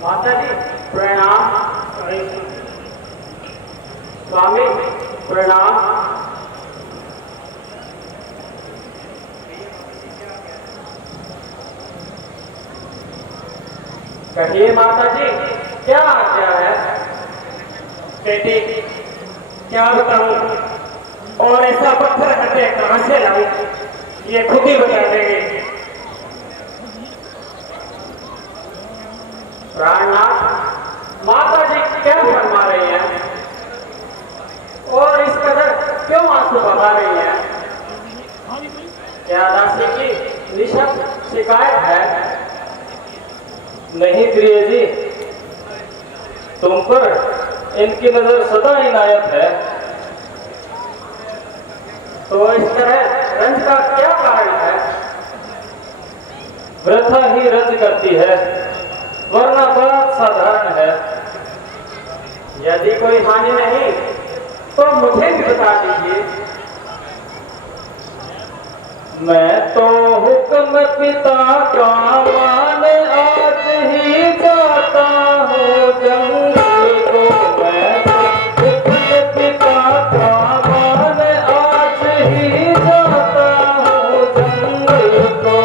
माता जी प्रणाम। स्वामी प्रणाम। कहिए माता जी, क्या आज्ञा है? बेटी क्या बताऊं, और ऐसा पत्थर हटे कहां से लाऊं, ये खुद ही बता देंगे। प्राणनाथ, माता जी क्या फरमा रही हैं और इस कदर क्यों आंसू बहा रही हैं? क्या दासी की निशब्द शिकायत है? नहीं प्रिय जी, तुम पर इनकी नजर सदा इनायत है। तो इस तरह रंज का क्या कारण है? वृथा ही रज करती है, वरना बात साधारण है। यदि कोई हानि नहीं तो मुझे भी बता दीजिए। मैं तो हुक्म पिता का मान आज ही जाता हूँ जंगल को। मैं तो हुक्म पिता का मान आज ही जाता हूँ जंगल को।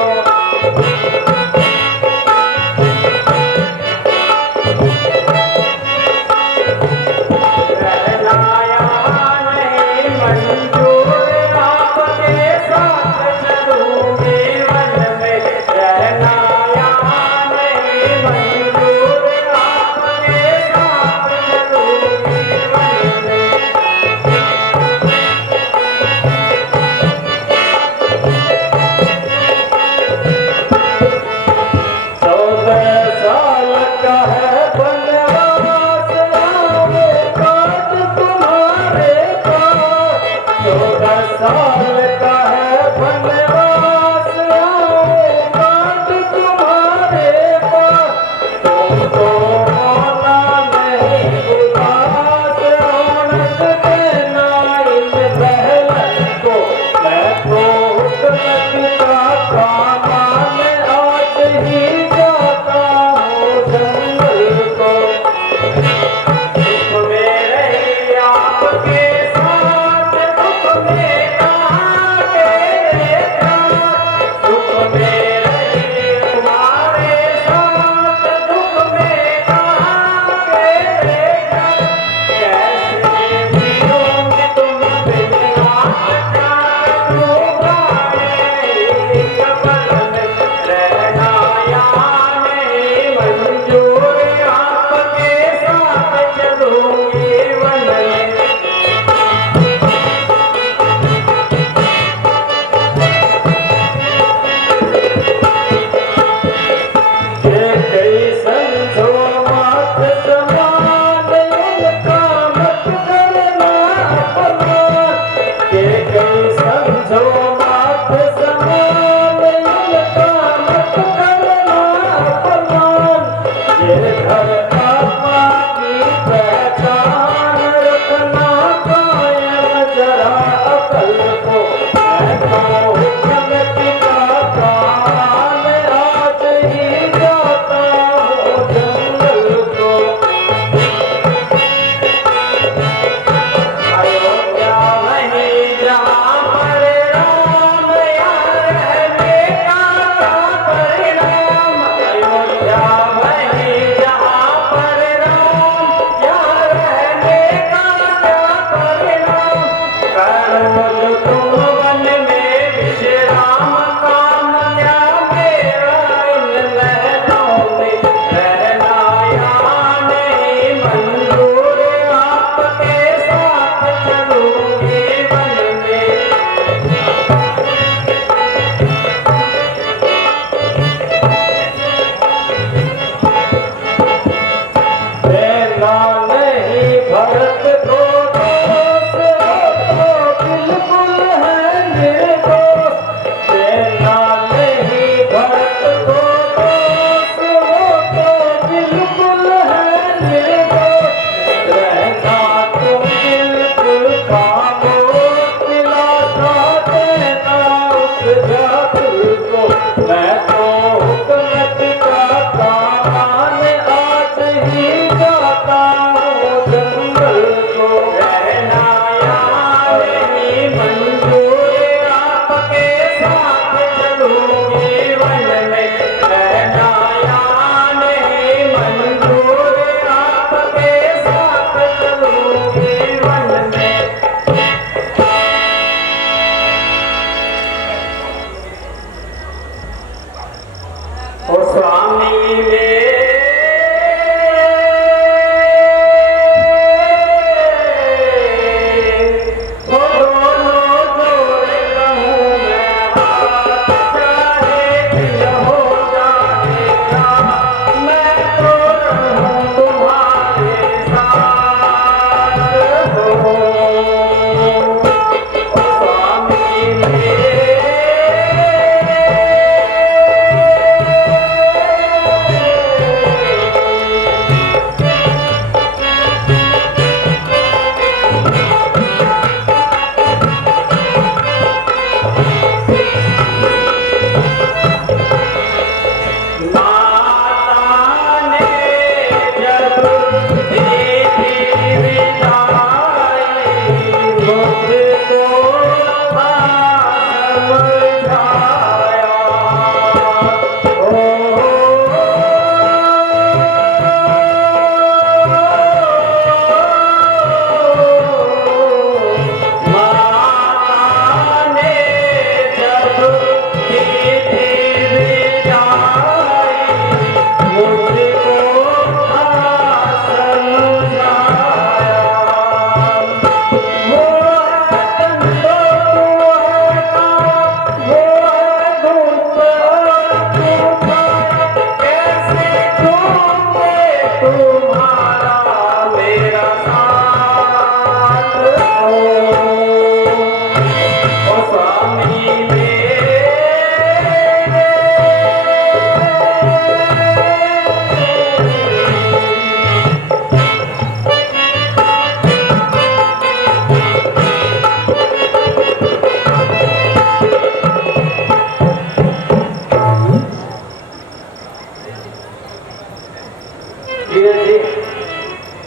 स्वामी मेरे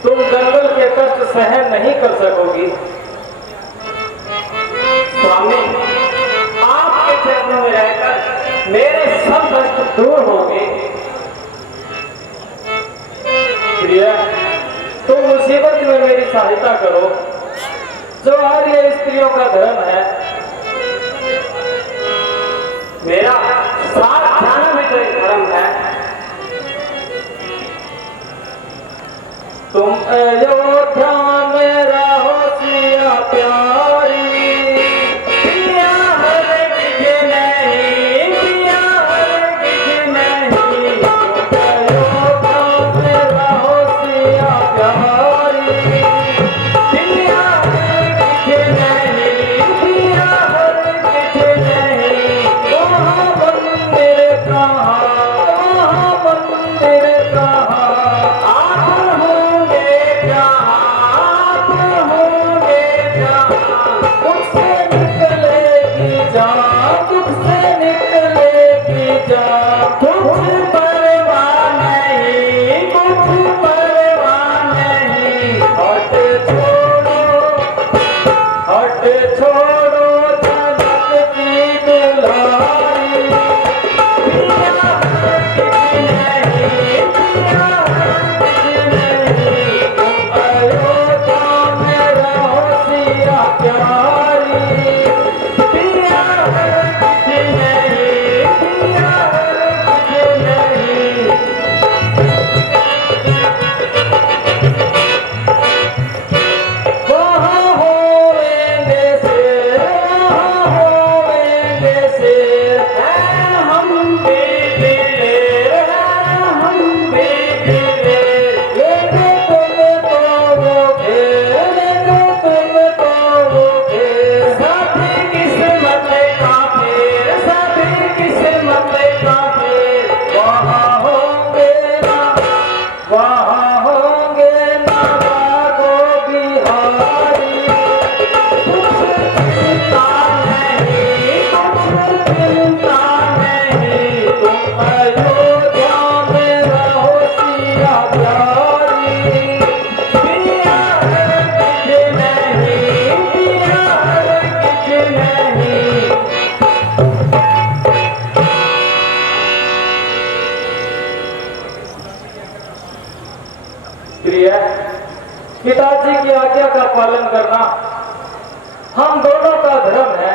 तुम जंगल के कष्ट सहन नहीं कर सकोगी। स्वामी, आपके चरणों में रहकर मेरे सब कष्ट दूर होंगे। प्रिया, तुम मुसीबत में मेरी सहायता करो, जो आर्य स्त्रियों का धर्म है। मेरा साथ जाना भी तो एक धर्म है। तुम अयोध्या में रहो सिया प्यारी, पिया हर किछ नहीं, पिया हर किछ नहीं। तुम अयोध्या में रहो सिया प्यारी, पिया हर किछ नहीं, पिया हर किछ नहीं। वहाँ मंदिर कहाँ, वहाँ मंदिर कहाँ, पिताजी की आज्ञा का पालन करना हम दोनों का धर्म है।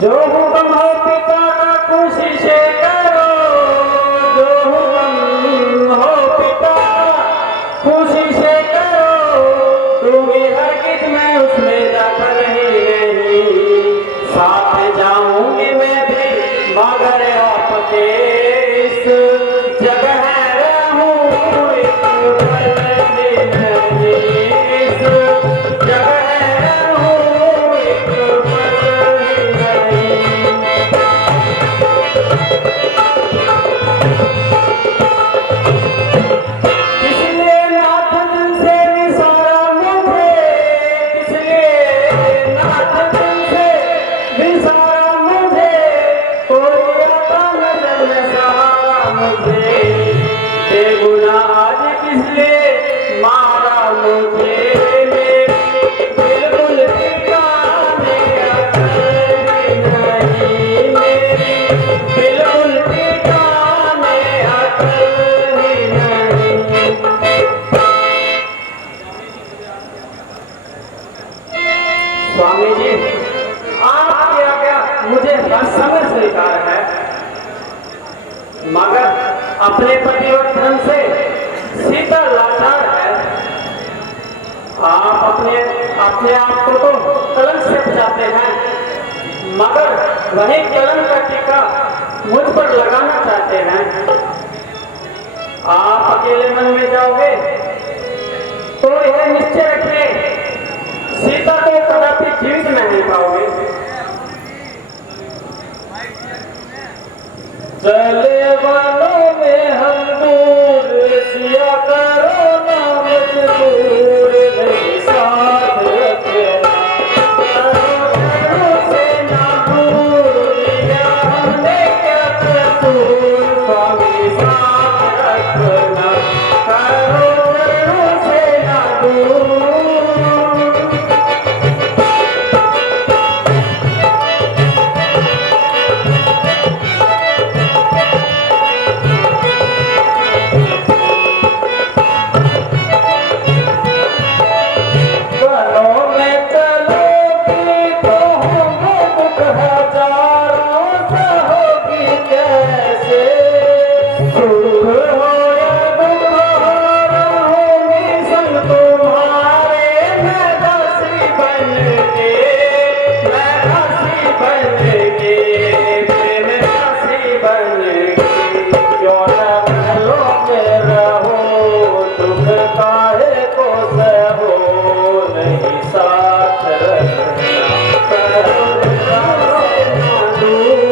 जो हुक्म हो पिता का खुशी से करो। मुझे, बेगुनाह आज किस लिए मारा मुझे, बिल्कुल ठिकाने अकल ही नहीं मेरी, बिल्कुल ठिकाने अकल ही नहीं। स्वामी जी, आपकी आज्ञा मुझे हर समय स्वीकार है, मगर अपने परिवर्तन से सीता लाचार है। आप अपने आप को तो कलंक से बचाते हैं, मगर वही कलंक का टीका मुझ पर लगाना चाहते हैं। आप अकेले मन में जाओगे तो यह निश्चय रखिए, सीता को कदापि जीवित नहीं पाओगे। चले वनों में हम दूर, सिया करो ना मजबूर, नहीं साथ रखना, करो से ना दूर, लिया हमने क्या कसूर, स्वामी साथ रखना, करो से ना दूर। वनों में चलोगी तो होंगे दुख हजारों, सहोगी कैसे, सुख हो या दुख हो रहूंगी संग तुम्हारे, मैं दासी बन के, मैं दासी बन के, प्रेम दासी बन के, क्यों न महलों में रहो, दुख काहे को सहो, नहीं साथ रखना, करो से ना दूर।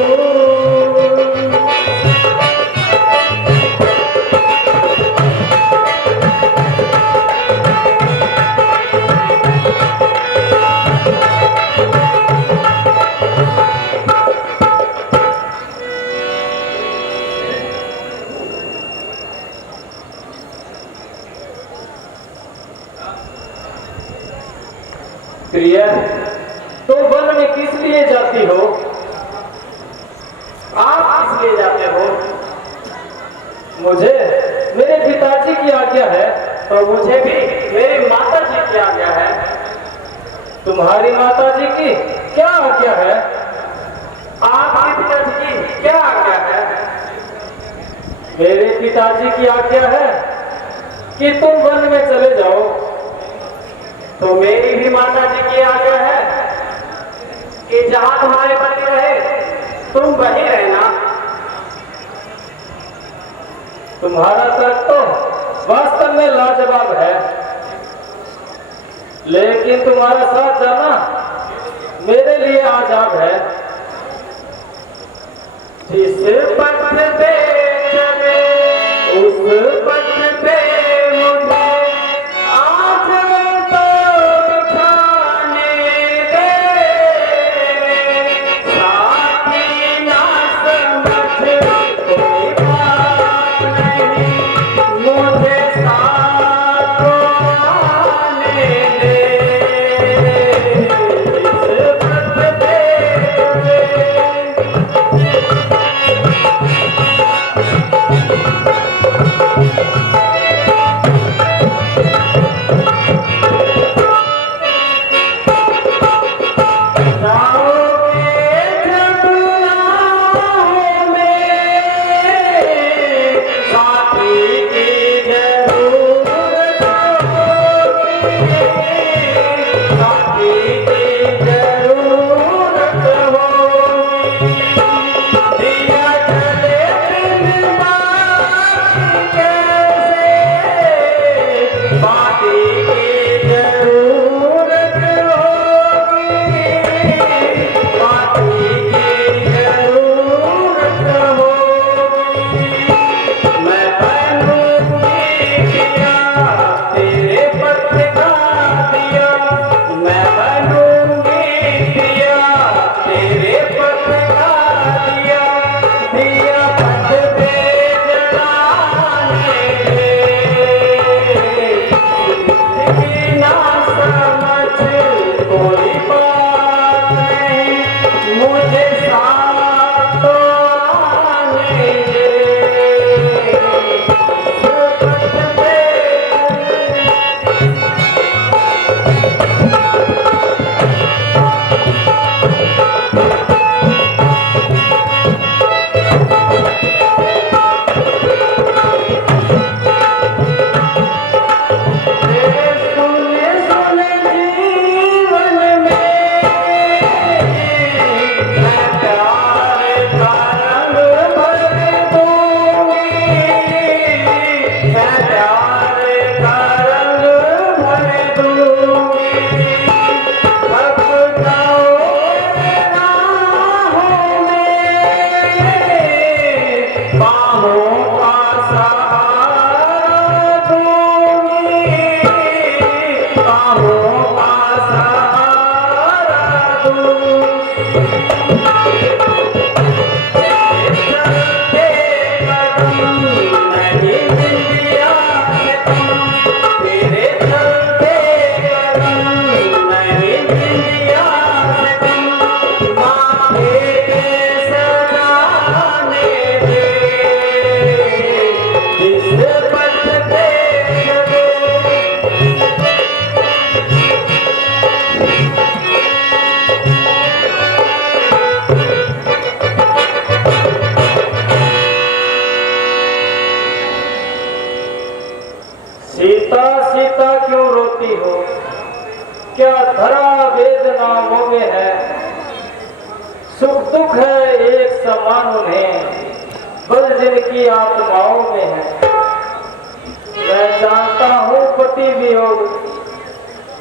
प्रिय, तुम वन में किस लिए जाती हो? आप किस लिए जाते हो? मुझे मेरे पिताजी की आज्ञा है, तो मुझे भी मेरी माता जी की आज्ञा है। तुम्हारी माता जी की क्या आज्ञा है? आपके पिताजी की क्या आज्ञा है? मेरे पिताजी की आज्ञा है कि तुम वन में चले जाओ, तो मेरी भी माता जी की आज्ञा है कि जहां तुम्हारे पति रहे तुम वहीं रहना। तुम्हारा तर्क तो वास्तव में लाजवाब है, लेकिन तुम्हारा साथ जाना मेरे लिए आजाब है। जिस पथ पे चले उस पथ पे मुझे आज तो बिठाने दे, साथी ना समझ कोई बात नहीं, मुझे साथ आने दे। जिस पथ पे चले बाहों का सहारा दूंगी, बाहों का सहारा दूंगी। चलते कदम नहीं बिंदिया में तुम, तेरे चलते कदम नहीं बिंदिया में तुम, माथे पे सजाने दे जिस पथ पे चले। सीता सीता क्यों रोती हो, क्या धरा वेदनाओं में है, सुख दुख है एक समान उन्हें, बल जिनकी आत्माओं में है। मैं जानता हूँ पति वियोग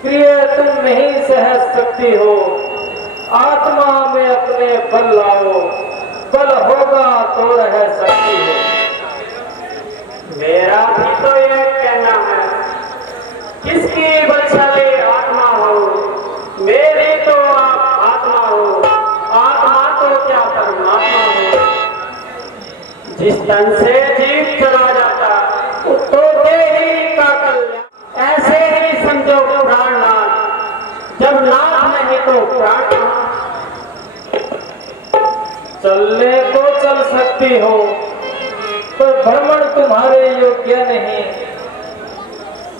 प्रिय तुम नहीं सह सकती हो, आत्मा में अपने बल लाओ, बल होगा तो रह सकती हो। मेरा भी तो ये कहना है, किसकी बलशाली आत्मा हो, मेरी तो आप आत्मा हो, आत्मा तो क्या परमात्मा हो। जिस तन से जीव चला जाता तो देही का कल्याण, ऐसे ही समझो प्राणनाथ, जब नाथ नहीं तो प्राण। चलने को चल सकती हो तो भ्रमण तुम्हारे योग्य नहीं,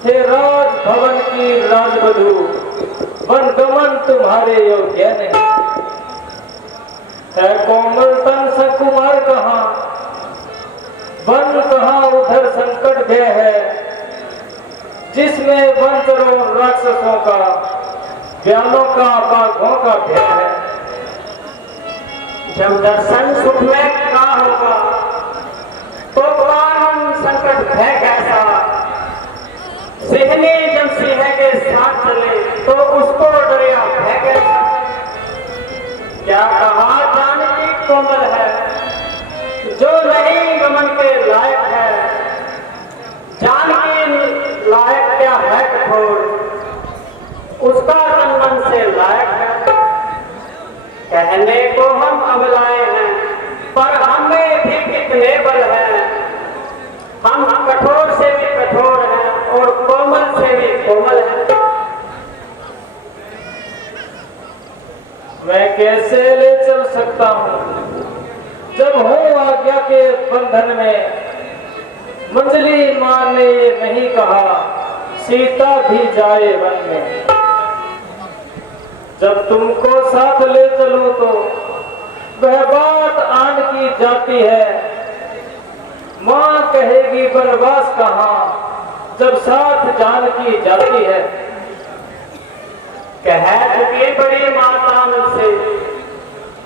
हे राज भवन की राजवधू, वन गमन तुम्हारे योग्य नहीं। है कोमल तन सकुमार कहाँ, वन कहाँ उधर संकट भय है, जिसमें वंचरों राक्षसों का, व्यालों का, बाघों का भय है। जब दर्शन सुख में का होगा तो कानून संकट भय कैसा, सिंहनी जब सिंह के साथ चले तो उसको डरिया भय कैसा। क्या कहा जानकी कोमल है, जो नहीं गमन के लायक है, जानकी लायक क्या है कठोर, उसका तन मन से लायक है। कहने को हम अबलाए हैं, पर हमें भी कितने बल है, हम कठोर से भी कठोर हैं और कोमल से भी कोमल हैं। मैं कैसे ले चल सकता हूँ जब हूँ आज्ञा के बंधन में, मंजली माँ ने ये नहीं कहा सीता भी जाए वन में। जब तुमको साथ ले चलूं तो वह बात आन की जाती है, माँ कहेगी वनवास कहाँ जब साथ जान की जाती है। कह चुकी बड़ी माता मुझसे,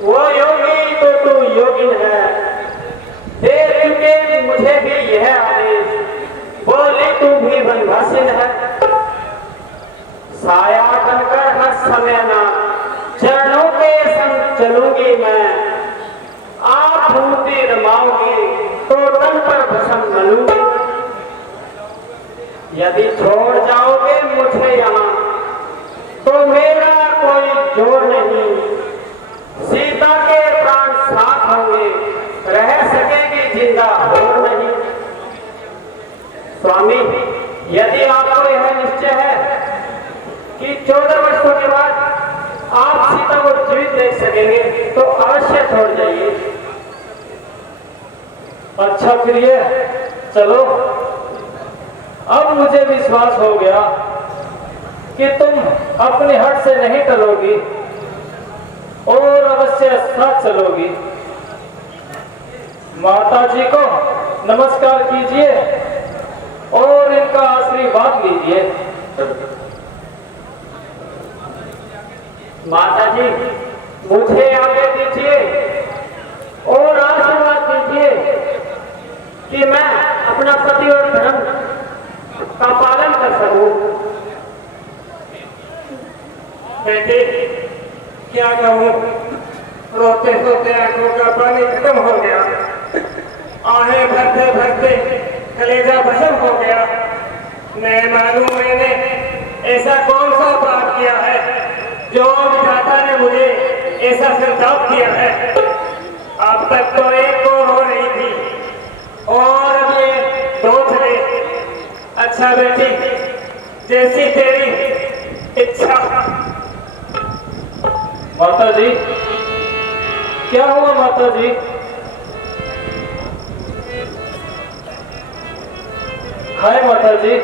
वो योगी तो तू योगिन है, दे चुके मुझे भी यह आदेश, बोली तू भी वनवासिन है। साया बनकर हर समय ना चरणों के संग चलूंगी मैं, आप भूति रमाऊंगी तो तन पर भस्म मलूंगी। यदि छोड़ जाओगे मुझे यहाँ तो मेरा कोई जोर नहीं, सीता के प्राण साथ होंगे, रह सकेगी जिंदा और नहीं। स्वामी, यदि आपको यह निश्चय है कि 14 वर्षों के बाद आप सीता को जीवित देख सकेंगे तो अवश्य छोड़ जाइए। अच्छा प्रिय, चलो, अब मुझे विश्वास हो गया कि तुम अपने हट से नहीं टलोगी और अवश्य साथ चलोगी। माता जी को नमस्कार कीजिए और इनका आशीर्वाद लीजिए। माता जी, मुझे आगे दीजिए और आशीर्वाद दीजिए कि मैं अपना पति और धर्म का पालन कर सकूं। बेटी, क्या कहूँ, रोते रोते आंखों का पानी खत्म हो गया, आहें भरते भरते कलेजा भस्म हो गया। मैं मालूम मैंने ऐसा कौन सा अपराध किया है जो विधाता ने मुझे ऐसा संताप दिया है। अब तक तो एक को रो रही थी और अब ये दो चले। अच्छा बेटी, जैसी तेरी इच्छा। माता जी, क्या हुआ माता जी? हाय माता जी,